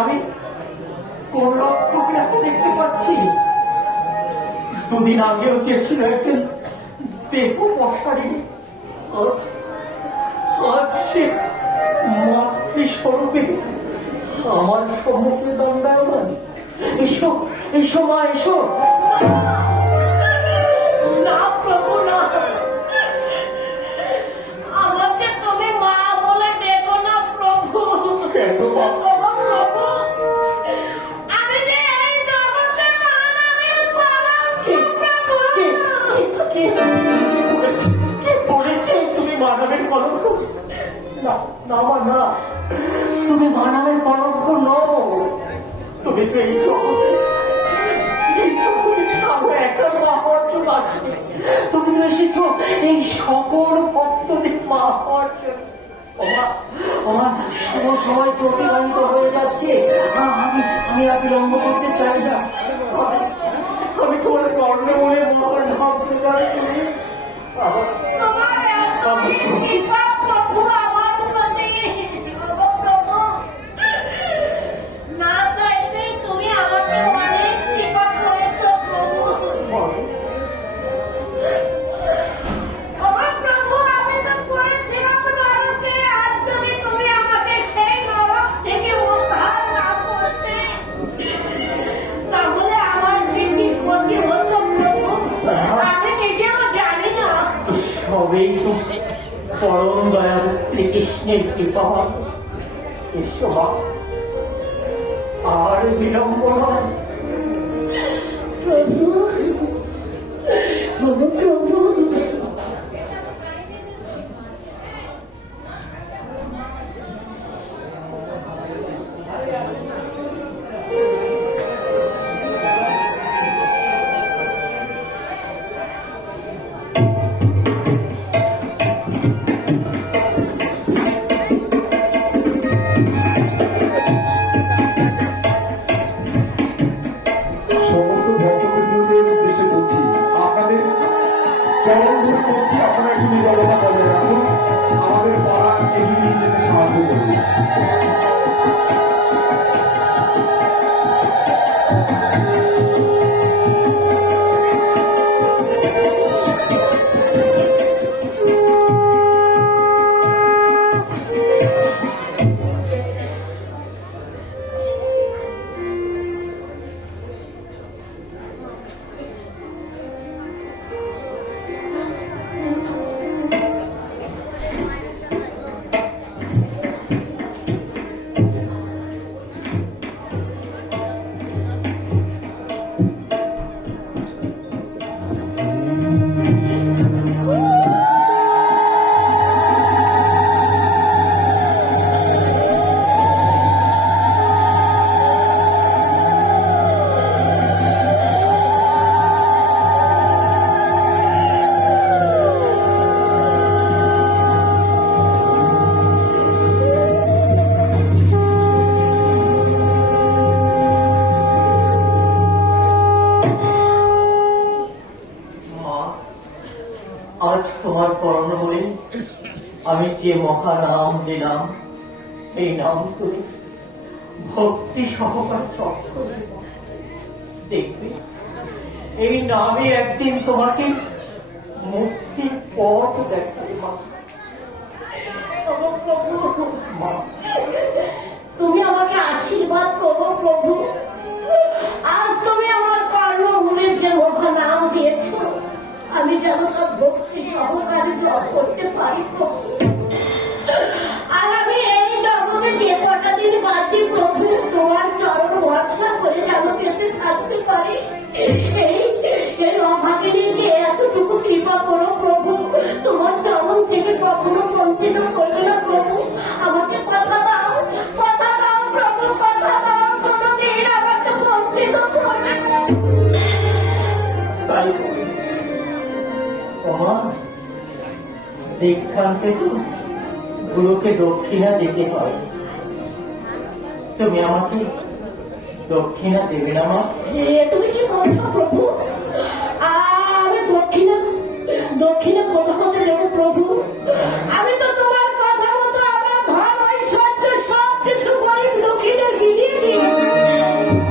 আমি কোন লক্ষ্যকে দেখতে পাচ্ছি? দুদিন আগেও চেয়েছিল একজন দেব অশারীরিক, আজ সে মাতৃস্বরূপে আমার সম্মুখে দণ্ডায়মান। এসো এসো মা, এসো। না প্রভু, না, আমাকে তুমি মা বলে ডেকো না প্রভু। কেন মা? প্রভু, আমি যে এই জগতে মানবের কলঙ্ক প্রভু। কে বলেছে তুমি মানবের কলঙ্ক? না না মা, না, তুমি মানবের কলঙ্ক নও। তুমি তো এই জগতে একটা মা হওয়ার জন্য আসছো। তুমি তো এসেছো এই সকল ভক্তদের মা হওয়ার জন্য। আমার শুভ সময় অতিবাহিত হয়ে যাচ্ছে। আমি আর বিলম্ব করতে চাই না। আমি তোমার কর্ণ বলে আমার ভাবতে পারি। তোমার এত কৃপা প্রভু আমার প্রতি। প্রভু, না চাইতেই তুমি আমাকে অনেক কৃপা করেছো প্রভু। প্রভু, আমি তো করেছিলাম নরকে, আর যদি তুমি আমাকে সেই নরক থেকে উদ্ধার না করতে, তাহলে আমার যে কি ক্ষতি হতো প্রভু আমি নিজেও জানি না। সবেই তো পরম দয়াল শ্রীকৃষ্ণের কৃপা। এসো মা, আর বিলম্ব নয়। প্রভু, প্রভু, সমস্ত ভক্তবৃন্দদের উদ্দেশ্যে বলছি, আপনাদের চরণ ধরে করছি, আপনারা একটু নিরবতা বজায় রাখুন, আমাদের পাড়া এগিয়ে যেতে সাহায্য করুন। আজ তোমার কর্ণ বলে আমি যে মহা নাম দিলাম, এই নাম তুমি ভক্তি সহকারে চর্চ করবে। দেখবে এই নামে একদিন তোমাকে মুক্তির পথ দেখাবে। মা, তুমি আমাকে আশীর্বাদ করো প্রভু। আজ তুমি আমার কর্ণ মনে যে মহা নাম দিয়েছ, আমি যেন তার ভক্তি সহকারে জপ করতে পারি প্রভু। আর আমি এই জগতে যে কটা দিন বাঁচি প্রভু, তোমার চরণ ভরসা করে যেন পেতে থাকতে পারি। এই অভাগিনীকে এতটুকু কৃপা করো প্রভু, তোমার চরণ থেকে কখনো বঞ্চিত করবে না প্রভু। আমাকে কথা দাও, কথা দাও প্রভু, কথা দাও, কোনোদিন আমাকে বঞ্চিত করবে না। তাই দীক্ষান্তে তো গুরুকে দক্ষিণা দিতে হয়। তুমি আমাকে দক্ষিণা দেবে না মা? তুমি কি বলছো প্রভু? আমি দক্ষিণা দক্ষিণা কোথাও